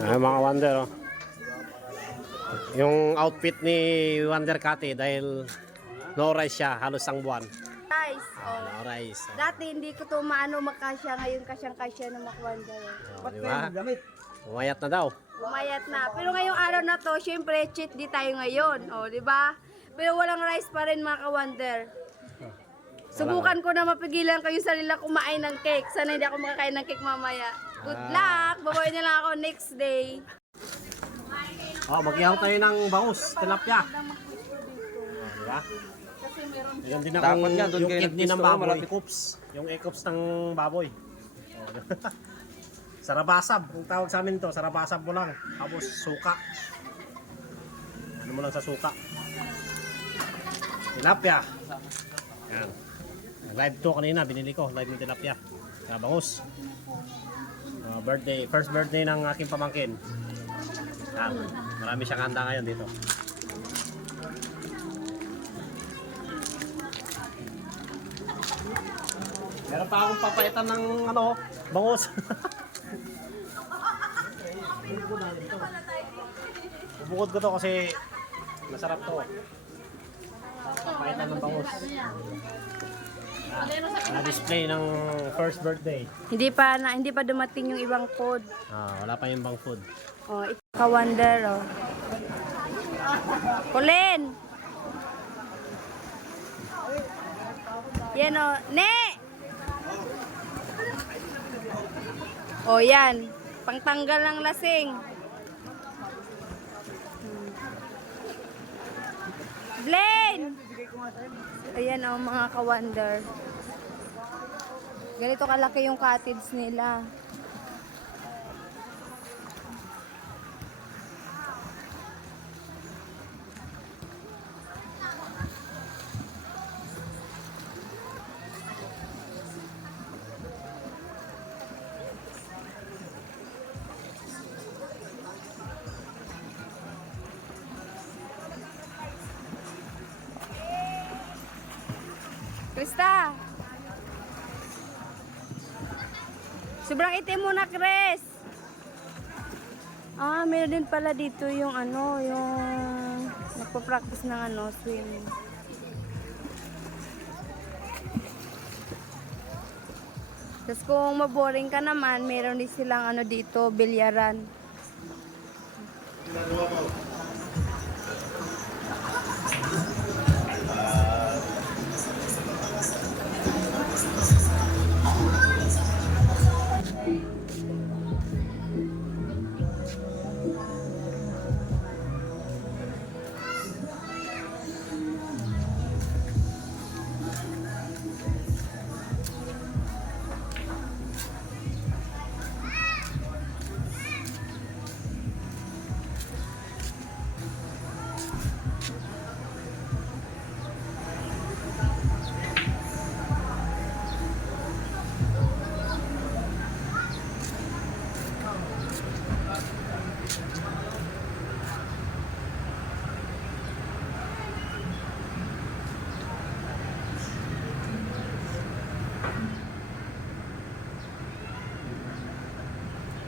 Mga Wonder, oh. Yung outfit ni Wonder Kati dahil no rice siya, halos ang buwan. Rice. Oh. No rice. Dati hindi ko to maano makasya, ngayon kasyang-kasya ng Makwanda. Oh, di ba? Umayat na daw. Umayat na. Pero ngayong araw na to, syempre cheat di tayo ngayon. Oh, di ba? Pero walang rice pa rin mga ka-Wonder. Subukan ko na mapigilan kayo sarili kumain ng cake. Sana hindi ako makakain ng cake mamaya. Good luck! Babawi na lang ako next day. Oh, mag-ihaw tayo ng bangus, tilapia. Oh, di ba? Yan din akong Dapat nga, doon yung kayo kidney ng nagpisto, baboy, malapit. cups. Yung e-cups ng baboy. Oh, sarabasab, kung tawag sa amin to, sarabasab mo lang. Tapos suka. Ano mo lang sa suka. Tilapia. Yan. Live to kanina, binili ko. Live ng tilapia. Kaya bangus. Birthday, first birthday ng aking pamangkin. Yan. Marami siyang handa ngayon dito. Meron pa akong papaitan ng ano, bangus. Bubukod ko to kasi masarap to. Papaitan ng bangus. Na-display ng first birthday. Hindi pa dumating yung ibang food. Wala pa yung bang food. Oh, ka-Wonder, oh. Colin! Yan, oh. Ne! Oh, yan. Pangtanggal ng lasing. Blaine! Ayan, oh, mga ka-Wonder. Ganito kalaki yung cottage nila. Krista! Sobrang itim mo na, Chris! Meron din pala dito yung ano, yung nagpa-practice ng ano, swimming. Tapos kung maboring ka naman, meron din silang ano dito, bilyaran.